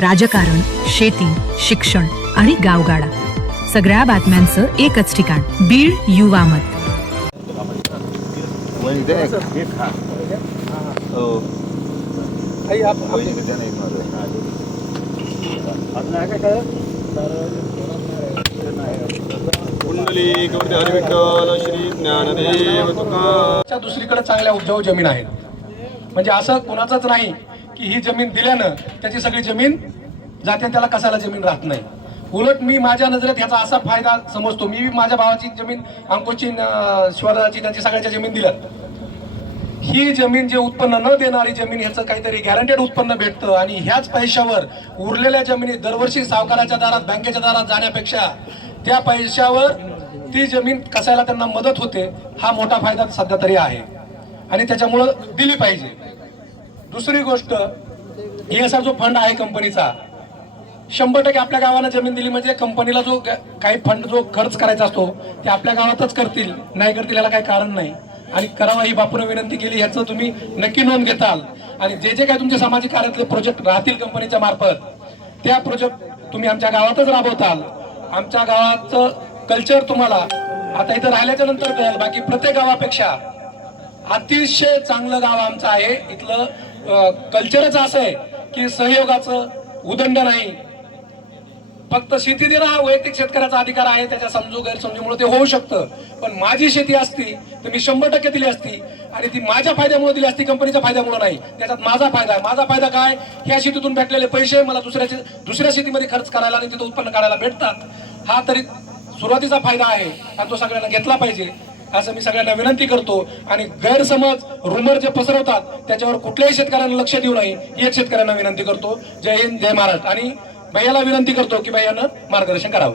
राजकारण, शेती, शिक्षण आणि गावगाडा सगळ्या बातम्यांचं एकच ठिकाण, बीड युवा मत. दुसरीकडे चांगल्या उपजाऊ जमीन आहेत. म्हणजे असं कोणाचंच नाही की ही जमीन दिल्यानं त्याची सगळी जमीन जाते, त्याला कसाला जमीन राहत नाही. उलट मी माझ्या नजरेत ह्याचा असा फायदा समजतो. मी माझ्या भावाची जमीन, अंकुशची, शिवादाची, त्यांची सगळ्याच्या जमीन दिल्या. ही जमीन जे उत्पन्न न देणारी जमीन, ह्याचं काहीतरी गॅरंटेड उत्पन्न भेटतं आणि ह्याच पैशावर उरलेल्या जमिनी दरवर्षी सावकाराच्या दारात, बँकेच्या दारात जाण्यापेक्षा त्या पैशावर ती जमीन कसायला त्यांना मदत होते. हा मोठा फायदा सध्या तरी आहे आणि त्याच्यामुळं दिली पाहिजे. दुसरी गोष्ट, ESR जो फंड आहे कंपनीचा, 100% आपल्या गावाला जमीन दिली म्हणजे कंपनीला जो काही फंड जो खर्च करायचा असतो ते आपल्या गावातच करतील, नाही करतील याला काही कारण नाही. आणि करावा ही बापूने विनंती केली, ह्याचं तुम्ही नक्की नोंद घेताल. आणि जे जे काही तुमचे सामाजिक कार्यातले प्रोजेक्ट राहतील कंपनीच्या मार्फत, त्या प्रोजेक्ट तुम्ही आमच्या गावातच राबवताल. आमच्या गावाचं कल्चर तुम्हाला आता इथं राहिल्याच्या नंतर कळेल. बाकी प्रत्येक गावापेक्षा अतिशय चांगलं गाव आमचं आहे. इथलं कल्चरच असं आहे की सहयोगाचं उदंड नाही. फक्त शेती देणं हा वैयक्तिक शेतकऱ्याचा अधिकार आहे, त्याच्या समजू गैरसमजूमुळे ते होऊ शकतं. पण माझी शेती असती तर मी 100% दिली असती आणि ती माझ्या फायद्यामुळे दिली असती, कंपनीच्या फायद्यामुळे नाही. त्याच्यात माझा फायदा आहे. माझा फायदा काय? ह्या शेतीतून भेटलेले पैसे मला दुसऱ्या शेतीमध्ये खर्च करायला आणि तिथं उत्पन्न काढायला भेटतात. हा तरी सुरुवातीचा फायदा आहे आणि तो सगळ्यांना घेतला पाहिजे असं मी सगळ्यांना विनंती करतो. आणि गैरसमज, रुमर जे पसरवतात त्याच्यावर कुठल्याही शेतकऱ्यांना लक्ष देऊ नये ही एक शेतकऱ्यांना विनंती करतो. जय हिंद, जय महाराष्ट्र. आणि भैयाला विनंती करतो की भैयानं मार्गदर्शन करावं.